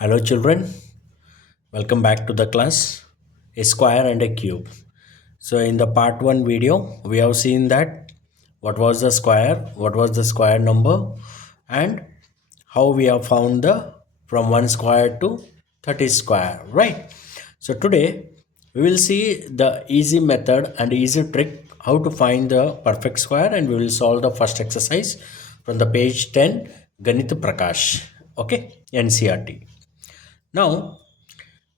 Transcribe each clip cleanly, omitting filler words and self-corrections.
Hello children, welcome back to the class. A square and a cube. So in the part 1 video, we have seen that what was the square number, and how we have found the from 1 square to 30 square, right? So today we will see the easy method and easy trick how to find the perfect square, and we will solve the first exercise from the page 10 Ganit Prakash, okay, NCERT. Now,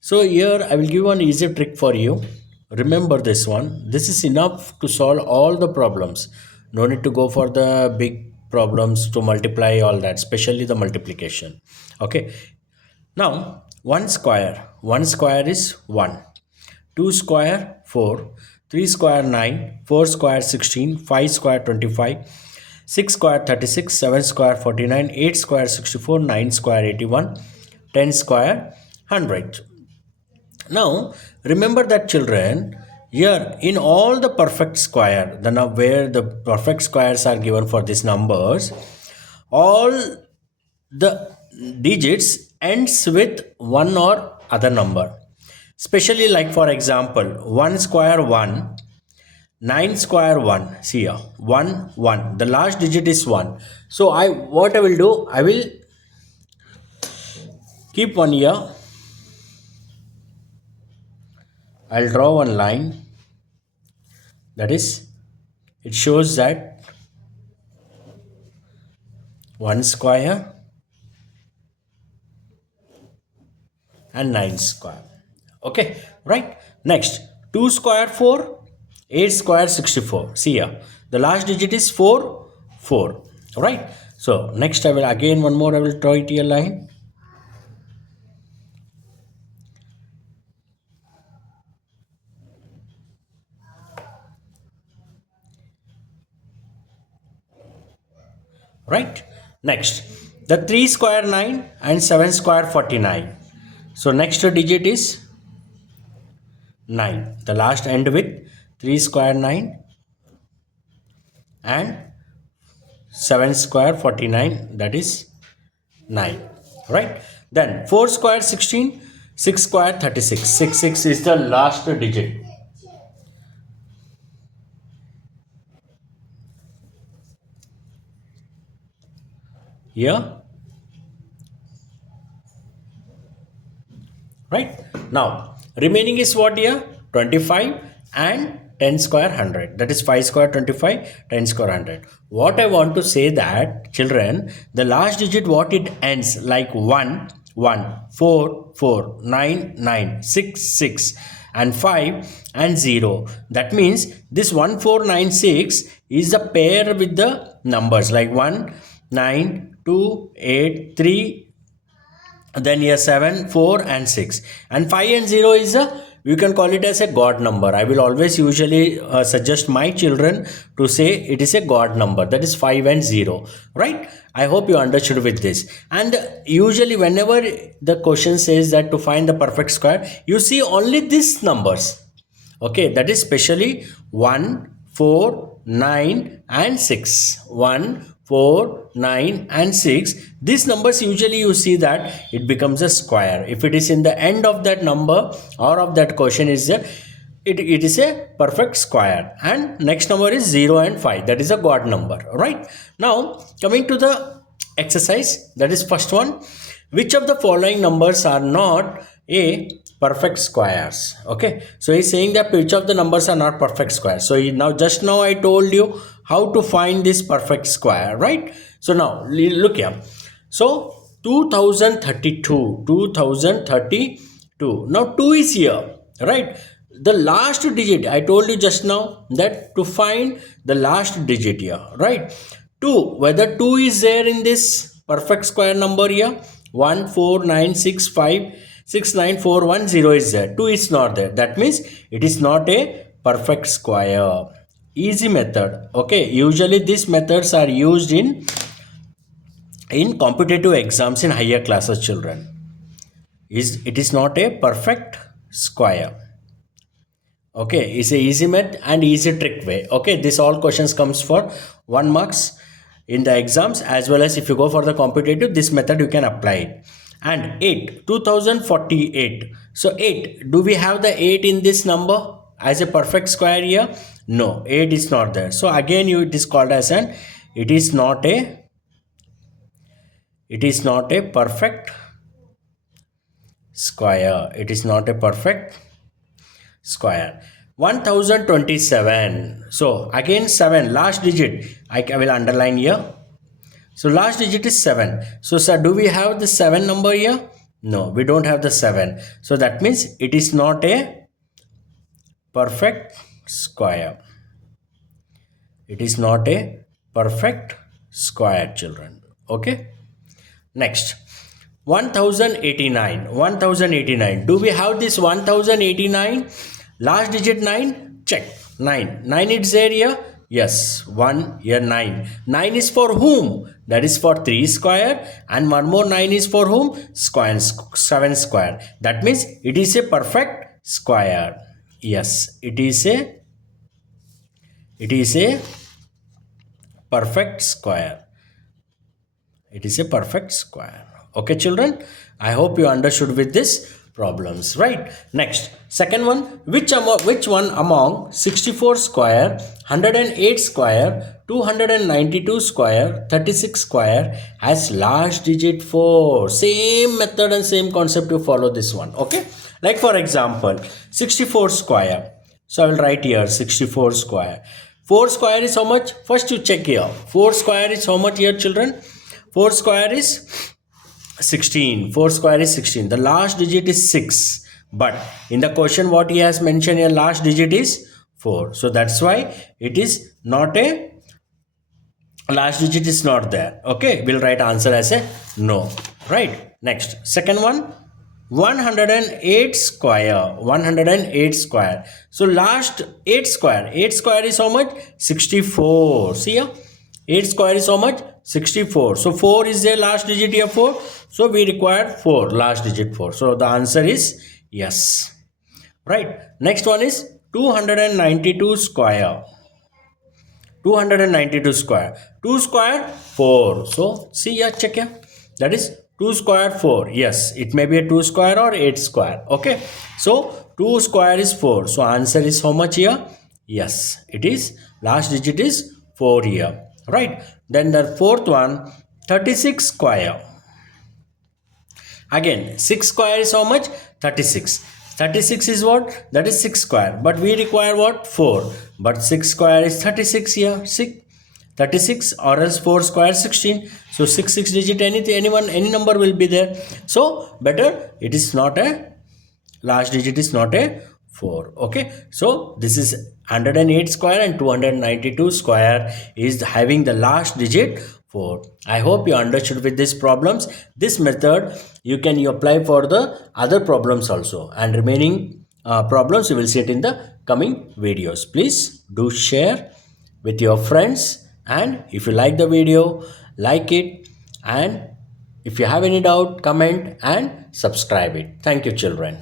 so here I will give one easy trick for you. Remember this one. This is enough to solve all the problems. No need to go for the big problems to multiply all that, especially the multiplication. Okay. Now, 1 square. 1 square is 1. 2 square 4. 3 square 9. 4 square 16. 5 square 25. 6 square 36. 7 square 49. 8 square 64. 9 square 81. 10 square 100. Now, remember that children, here in all the perfect square, the where the perfect squares are given for these numbers, all the digits ends with one or other number. Especially like for example, 1 square 1, 9 square 1. See here, 1 1. The last digit is 1. So what I will do, I will keep one here. I'll draw one line, that is, it shows that 1 square and 9 square. Okay, right? Next, 2 square 4, 8 square 64. See here, the last digit is 4 4. Right? So next I will again one more I will draw it here line. Right? Next, the 3 square 9 and 7 square 49. So next digit is 9. The last end with 3 square 9 and 7 square 49, that is 9. Right? Then 4 square 16, 6 square 36. 6 is the last digit. Here, right? Now remaining is what here? 25 and 10 square 100, that is 5 square 25, 10 square 100. What I want to say that children, the last digit what it ends like 1 1, 4 4, 9 9, 6 6 and 5 and 0. That means this 1496 is the pair with the numbers like 1 9 2 8 3, then here 7 4 and 6, and 5 and 0 is a, you can call it as a god number. I will always usually suggest my children to say it is a god number, that is 5 and 0. Right? I hope you understood with this. And usually whenever the question says that to find the perfect square, you see only these numbers. Okay, that is specially 1 4 9 and 6. 1 4 9 and 6. These numbers usually you see that it becomes a square. If it is in the end of that number or of that question is a, it is a perfect square. And next number is 0 and 5, that is a god number. Right? Now coming to the exercise, that is first one, which of the following numbers are not a perfect squares? Okay, so he's saying that which of the numbers are not perfect squares. So now just now I told you how to find this perfect square, right? So now look here. So 2032, now 2 is here, right? The last digit I told you just now that to find the last digit here, right? 2, whether 2 is there in this perfect square number here, 1 4 9 6 5 6 9 4 1 0 is there, 2 is not there, that means it is not a perfect square. Easy method. Okay, usually these methods are used in competitive exams in higher classes, children. It is not a perfect square. Okay, it's a easy method and easy trick way. Okay, this all questions comes for 1 marks in the exams, as well as if you go for the competitive, this method you can apply it. and 8, 2048. So 8, do we have the 8 in this number as a perfect square here? No, 8 is not there. So again it is called as an, it is not a perfect square. It is not a perfect square. 1027. So again 7, last digit I will underline here. So last digit is 7. So sir, do we have the 7 number here? No, we don't have the 7. So that means it is not a perfect square. It is not a perfect square, children. Okay. Next, 1089. 1089. Do we have this 1089? Last digit 9? Check. 9. 9 is there here? Yes. 1 here 9. 9 is for whom? That is for 3 square. And one more 9 is for whom? Square, 7 square. That means it is a perfect square. Yes. It is a perfect square. It is a perfect square. Okay, children. I hope you understood with this problems, right? Next, second one. Which one among 64 square, 108 square, 292 square, 36 square has last digit 4? Same method and same concept to follow this one. Okay. Like for example, 64 square. So I will write here 64 square. 4 square is how much? First you check here. 4 square is how much here, children? 4 square is 16. 4 square is 16. The last digit is 6. But in the question what he has mentioned here, last digit is 4. So that's why it is not a, last digit is not there. Okay. We'll write answer as a no. Right. Next. Second one. 108 square. 108 square. So last 8 square. 8 square is how much? 64. See here. 8 square is how much? 64. So 4 is the last digit here, 4. So we require 4, last digit 4. So the answer is yes. Right. Next one is 292 square. 292 square. 2 square, 4. So see here, check here. That is 2 square, 4. Yes, it may be a 2 square or 8 square. Okay. So 2 square is 4. So answer is how much here? Yes, it is. Last digit is 4 here. Right. Then the fourth one, 36 square. Again, 6 square is how much? 36. 36 is what? That is 6 square. But we require what? 4. But 6 square is 36 here. 6. 36 or else 4 square 16. So 6 digit any number will be there. So better it is not a, last digit is not a 4. Okay. So this is 108 square and 292 square is having the last digit 4. I hope you understood with these problems. This method you can apply for the other problems also, and remaining problems you will see it in the coming videos. Please do share with your friends, and if you like the video, like it, and if you have any doubt, comment and subscribe it. Thank you, children.